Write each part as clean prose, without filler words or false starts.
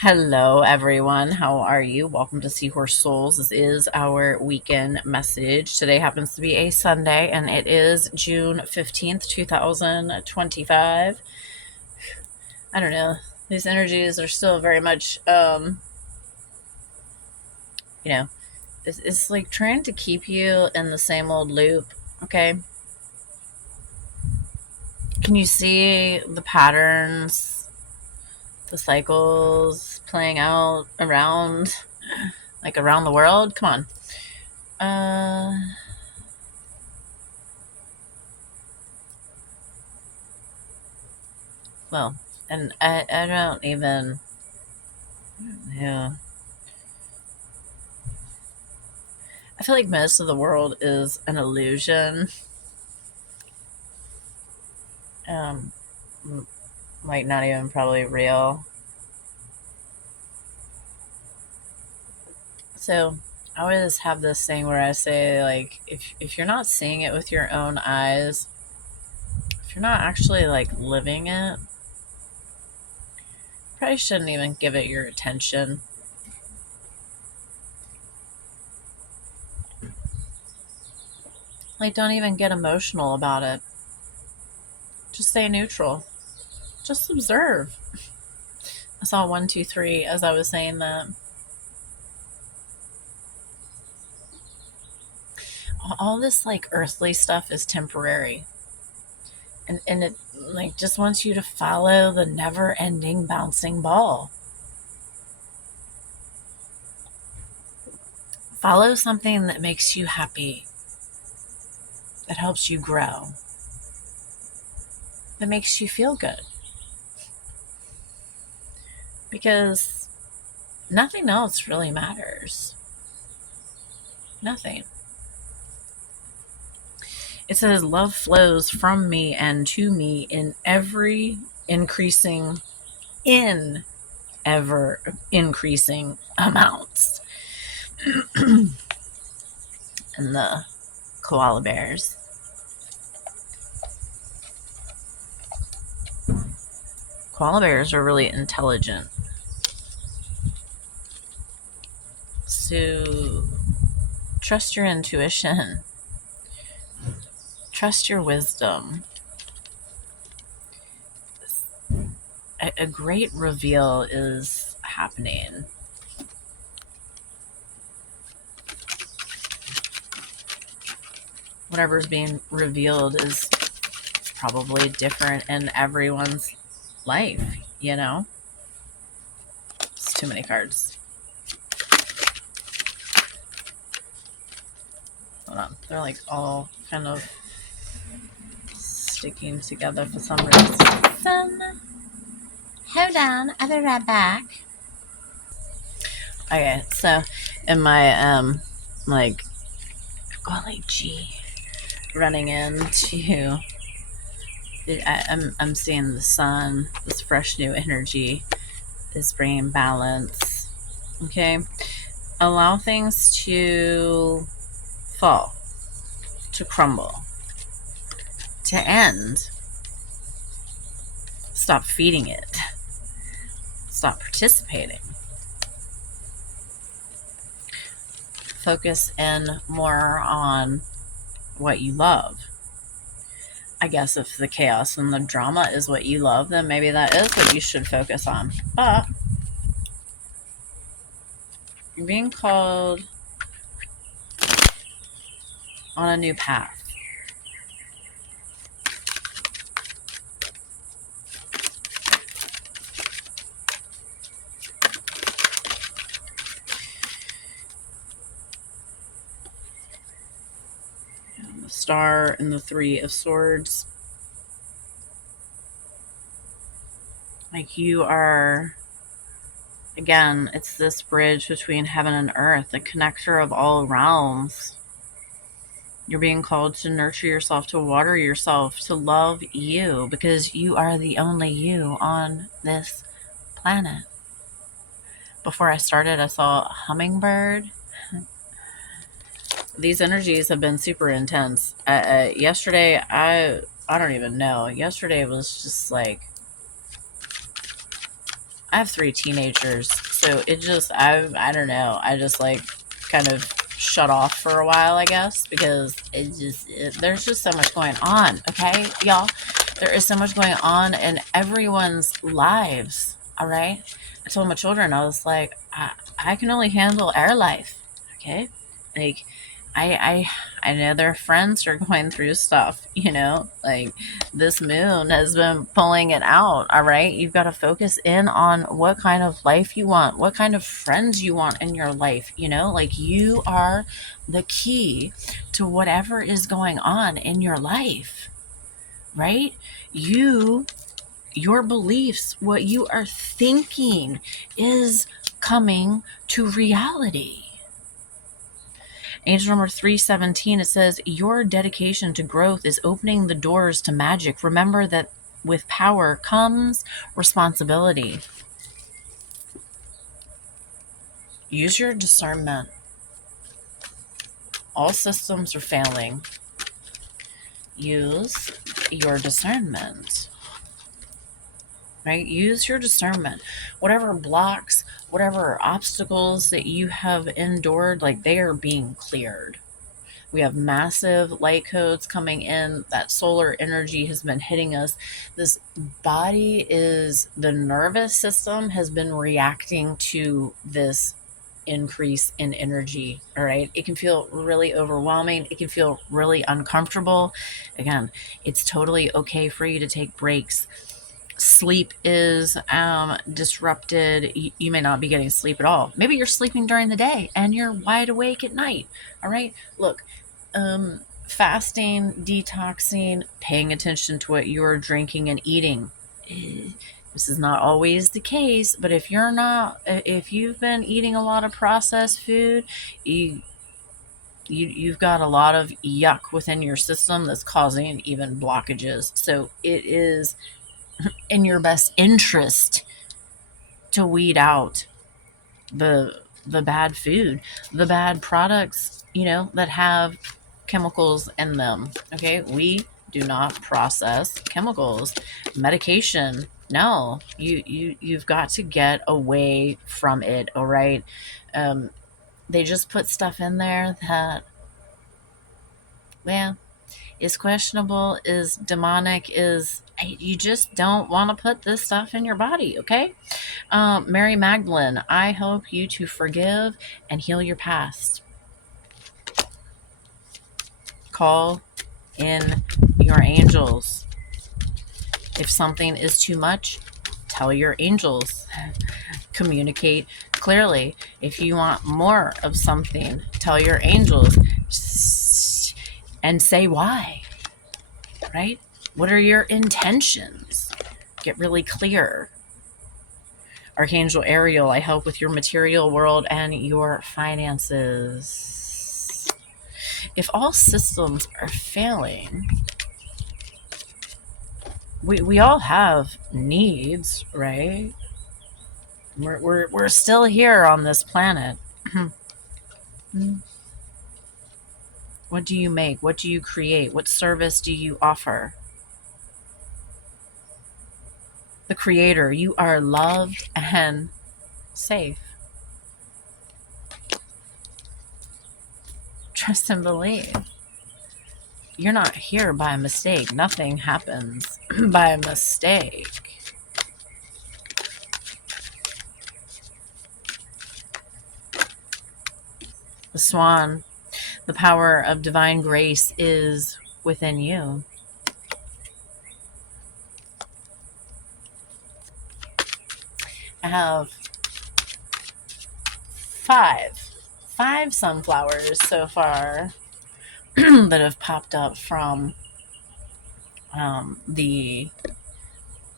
Hello, everyone. How are you? Welcome to Seahorse Souls. This is our weekend message. Today happens to be a Sunday, and it is June 15th, 2025. I don't know. These energies are still very much, you know, it's like trying to keep you in the same old loop, okay? Can you see the patterns, the cycles playing out around, like around the world? Come on. Well, and I don't even, yeah. I feel like most of the world is an illusion. Um, like not even probably real. So I always have this thing where I say, like, if you're not seeing it with your own eyes, if you're not actually like living it, probably shouldn't even give it your attention. Like, don't even get emotional about it. Just stay neutral. Just observe. I saw 1, 2, 3 as I was saying that. All this like earthly stuff is temporary. And it like just wants you to follow the never ending bouncing ball. Follow something that makes you happy, that helps you grow, that makes you feel good. Because nothing else really matters. Nothing. It says, love flows from me and to me in ever increasing amounts. And the koala bears. Koala bears are really intelligent. So trust your intuition. Trust your wisdom. A great reveal is happening. Whatever's being revealed is probably different in everyone's life, you know? It's too many cards. Hold on. They're like all kind of sticking together for some reason. Hold on. I'll be right back. Okay, so in my like golly gee running into I'm seeing the sun, this fresh new energy is bringing balance. Okay, allow things to fall, to crumble, to end. Stop feeding it. Stop participating. Focus in more on what you love. I guess if the chaos and the drama is what you love, then maybe that is what you should focus on. But you're being called on a new path. The Star and the Three of Swords. Like you are, again, it's this bridge between heaven and earth, the connector of all realms. You're being called to nurture yourself, to water yourself, to love you, because you are the only you on this planet. Before I started, I saw a hummingbird. These energies have been super intense. Yesterday, I don't even know. Yesterday was just like I have 3 teenagers, so it just, I don't know. I just like kind of shut off for a while, I guess, because there's just so much going on, okay, y'all? There is so much going on in everyone's lives, all right? I told my children, I was like, I can only handle our life, okay? Like, I know their friends are going through stuff, you know, like this moon has been pulling it out. All right. You've got to focus in on what kind of life you want, what kind of friends you want in your life. You know, like you are the key to whatever is going on in your life, right? Your beliefs, what you are thinking is coming to reality. Angel number 317, it says, your dedication to growth is opening the doors to magic. Remember that with power comes responsibility. Use your discernment. All systems are failing. Use your discernment. Right? Use your discernment. Whatever blocks, whatever obstacles that you have endured, like they are being cleared. We have massive light codes coming in. That solar energy has been hitting us. This body is, the nervous system has been reacting to this increase in energy. All right. It can feel really overwhelming. It can feel really uncomfortable. Again, it's totally okay for you to take breaks. Sleep is disrupted. You may not be getting sleep at all. Maybe you're sleeping during the day and you're wide awake at night. All right. Look, fasting, detoxing, paying attention to what you're drinking and eating. This is not always the case, but if you've been eating a lot of processed food, you've got a lot of yuck within your system that's causing even blockages. So it is in your best interest to weed out the bad food, the bad products, you know, that have chemicals in them. Okay, we do not process chemicals. Medication, no, you've got to get away from it. All right. They just put stuff in there that, well, is questionable, is demonic, is, you just don't want to put this stuff in your body. Okay. Mary Magdalene, I help you to forgive and heal your past. Call in your angels. If something is too much, tell your angels. Communicate clearly. If you want more of something, tell your angels and say why. Right? What are your intentions? Get really clear. Archangel Ariel, I help with your material world and your finances. If all systems are failing, we all have needs, right? We're still here on this planet. What do you make? What do you create? What service do you offer? The Creator, you are loved and safe. Trust and believe. You're not here by mistake. Nothing happens by mistake. The Swan, the power of divine grace is within you. I have five sunflowers so far that have popped up from the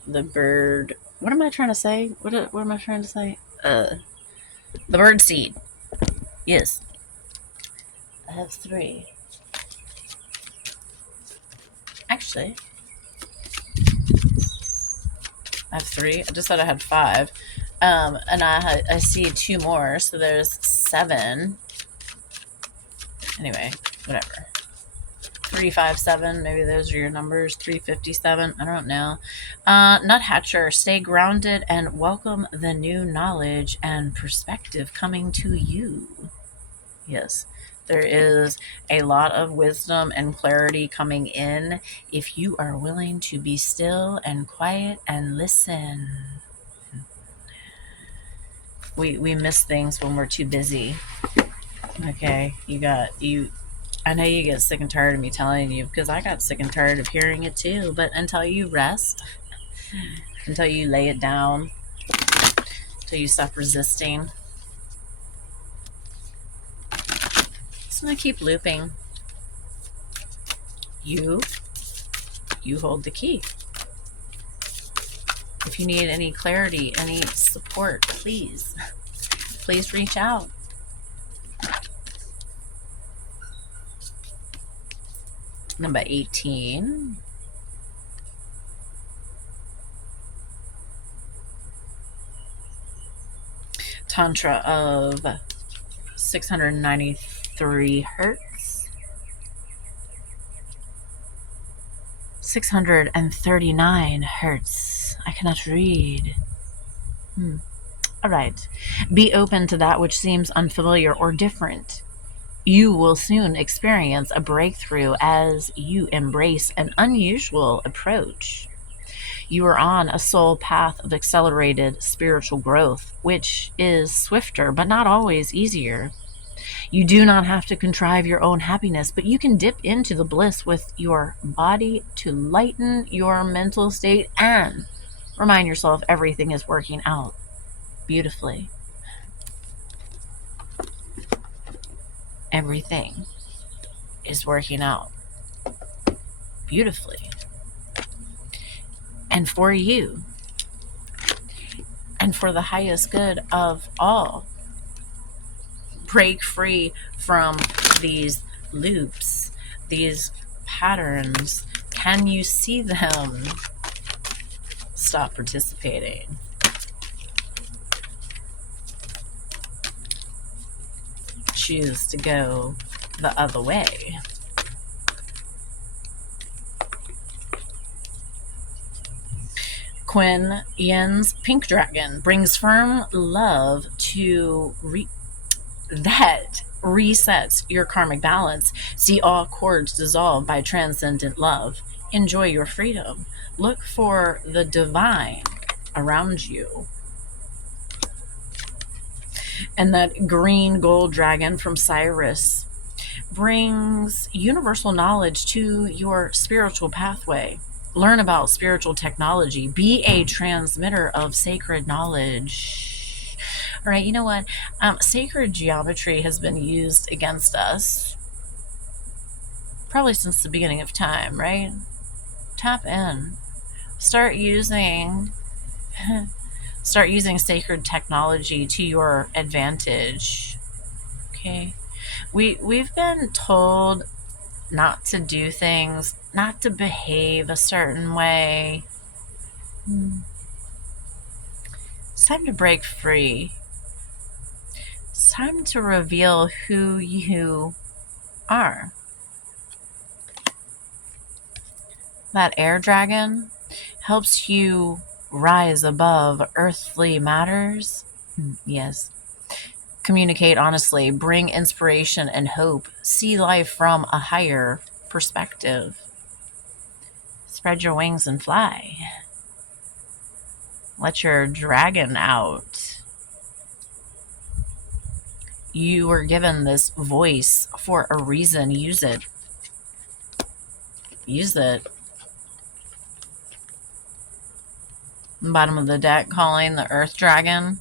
bird. What am I trying to say? What am I trying to say? The bird seed. Yes. I have 3. Actually, I have 3. I just said I had 5. And I see 2 more, so there's 7. Anyway, whatever. 357, maybe those are your numbers. 357, I don't know. Nuthatcher, stay grounded and welcome the new knowledge and perspective coming to you. Yes, there is a lot of wisdom and clarity coming in if you are willing to be still and quiet and listen. We miss things when we're too busy. Okay, I know you get sick and tired of me telling you, because I got sick and tired of hearing it too, but until you rest, until you lay it down, until you stop resisting, it's going to keep looping. You hold the key. If you need any clarity, any support, please reach out. Number 18. Tantra of 693 hertz. 639 hertz. I cannot read. All right. Be open to that which seems unfamiliar or different. You will soon experience a breakthrough as you embrace an unusual approach. You are on a soul path of accelerated spiritual growth, which is swifter but not always easier. You do not have to contrive your own happiness, but you can dip into the bliss with your body to lighten your mental state and remind yourself everything is working out beautifully. Everything is working out beautifully. And for you, and for the highest good of all. Break free from these loops, these patterns. Can you see them? Stop participating. Choose to go the other way. Quinn Yen's Pink Dragon brings firm love to that resets your karmic balance. See all cords dissolved by transcendent love. Enjoy your freedom. Look for the divine around you. And that green gold dragon from Cyrus brings universal knowledge to your spiritual pathway. Learn about spiritual technology. Be a transmitter of sacred knowledge. All right, you know what? Sacred geometry has been used against us probably since the beginning of time, right? Tap in. Start using sacred technology to your advantage. Okay? We've been told not to do things, not to behave a certain way. It's time to break free. It's time to reveal who you are. That air dragon helps you rise above earthly matters. Yes. Communicate honestly, bring inspiration and hope, see life from a higher perspective. Spread your wings and fly. Let your dragon out. You were given this voice for a reason. Use it. Use it. Bottom of the deck, calling the earth dragon.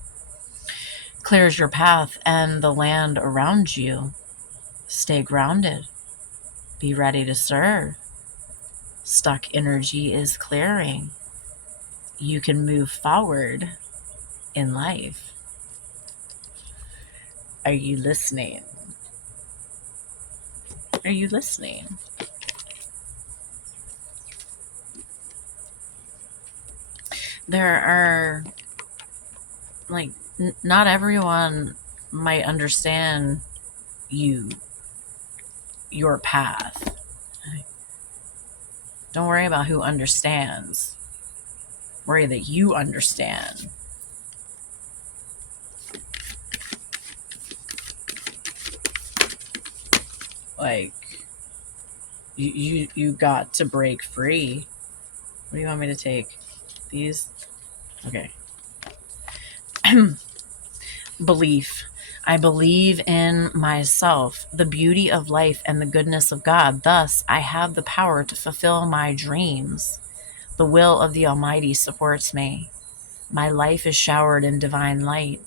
Clears your path and the land around you. Stay grounded. Be ready to serve. Stuck energy is clearing. You can move forward in life. Are you listening? Are you listening? There are, like, not everyone might understand your path. Don't worry about who understands. Worry that you understand. Like, you got to break free. What do you want me to take? These? Okay. Belief. I believe in myself, the beauty of life, and the goodness of God. Thus, I have the power to fulfill my dreams. The will of the Almighty supports me. My life is showered in divine light,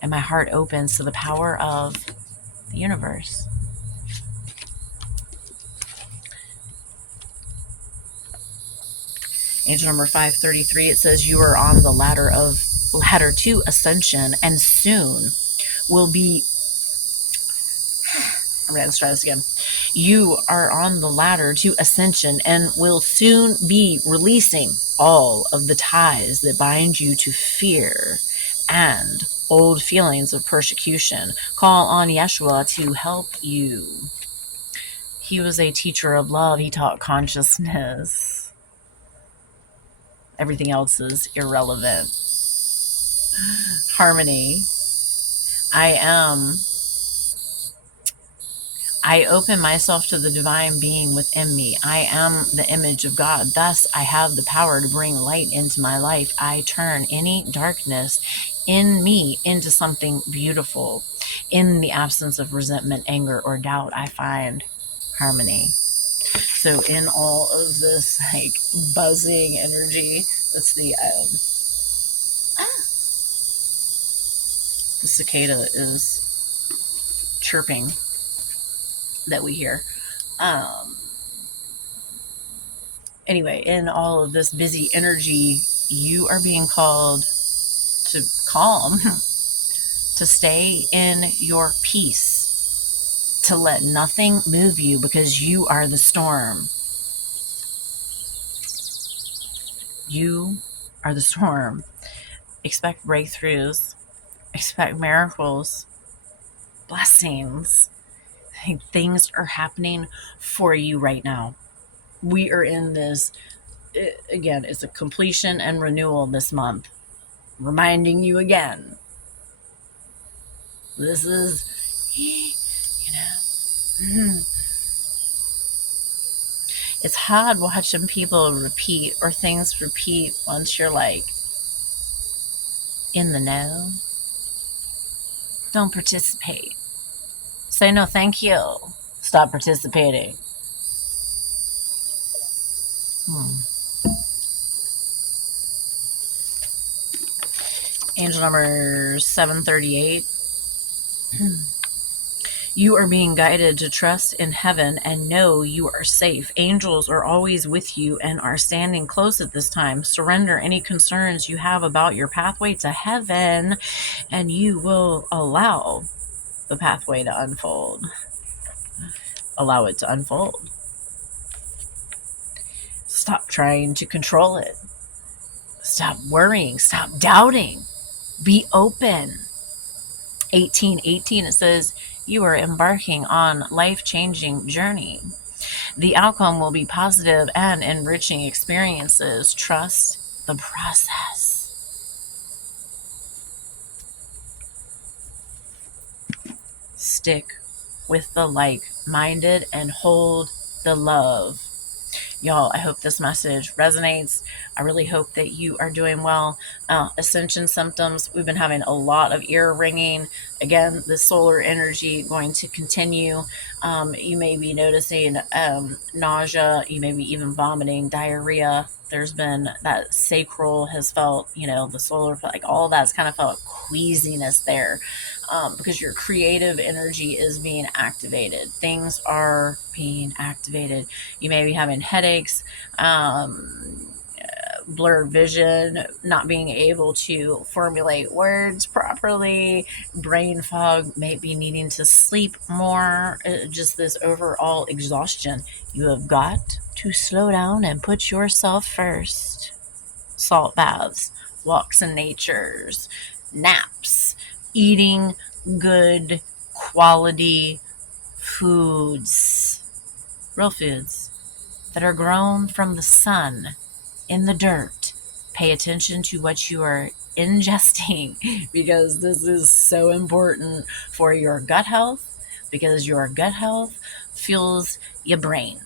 and my heart opens to the power of the universe. Angel number 533, it says, you are on the ladder to ascension, and soon will be, let's try this again. You are on the ladder to ascension and will soon be releasing all of the ties that bind you to fear and old feelings of persecution. Call on Yeshua to help you. He was a teacher of love. He taught consciousness. Everything else is irrelevant. Harmony. I open myself to the divine being within me. I am the image of God. Thus, I have the power to bring light into my life. I turn any darkness in me into something beautiful. In the absence of resentment, anger, or doubt, I find harmony. So in all of this like buzzing energy, that's the cicada is chirping that we hear. Anyway, in all of this busy energy, you are being called to calm, to stay in your peace, to let nothing move you because you are the storm. You are the storm. Expect breakthroughs, expect miracles, blessings. Things are happening for you right now. We are in this, again, it's a completion and renewal this month. Reminding you again, this is, it's hard watching people repeat or things repeat once you're like in the know. Don't participate. Say no thank you. Stop participating. Angel number 738. You are being guided to trust in heaven and know you are safe. Angels are always with you and are standing close at this time. Surrender any concerns you have about your pathway to heaven, and you will allow the pathway to unfold. Allow it to unfold. Stop trying to control it. Stop worrying. Stop doubting. Be open. 18:18, it says, you are embarking on life-changing journey. The outcome will be positive and enriching experiences. Trust the process. Stick with the like-minded and hold the love. Y'all, I hope this message resonates. I really hope that you are doing well. Ascension symptoms, we've been having a lot of ear ringing. Again, the solar energy going to continue. You may be noticing nausea. You may be even vomiting, diarrhea. There's been that sacral has felt, the solar, like all that's kind of felt queasiness there. Because your creative energy is being activated. Things are being activated. You may be having headaches, blurred vision, not being able to formulate words properly, brain fog, maybe needing to sleep more, just this overall exhaustion. You have got to slow down and put yourself first. Salt baths, walks in natures, naps, eating good quality foods, real foods. that are grown from the sun in the dirt. Pay attention to what you are ingesting, because this is so important for your gut health, because your gut health fuels your brain.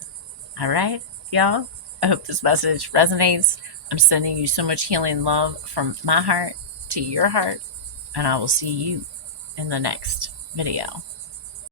All right, y'all? I hope this message resonates. I'm sending you so much healing love from my heart to your heart, and I will see you in the next video.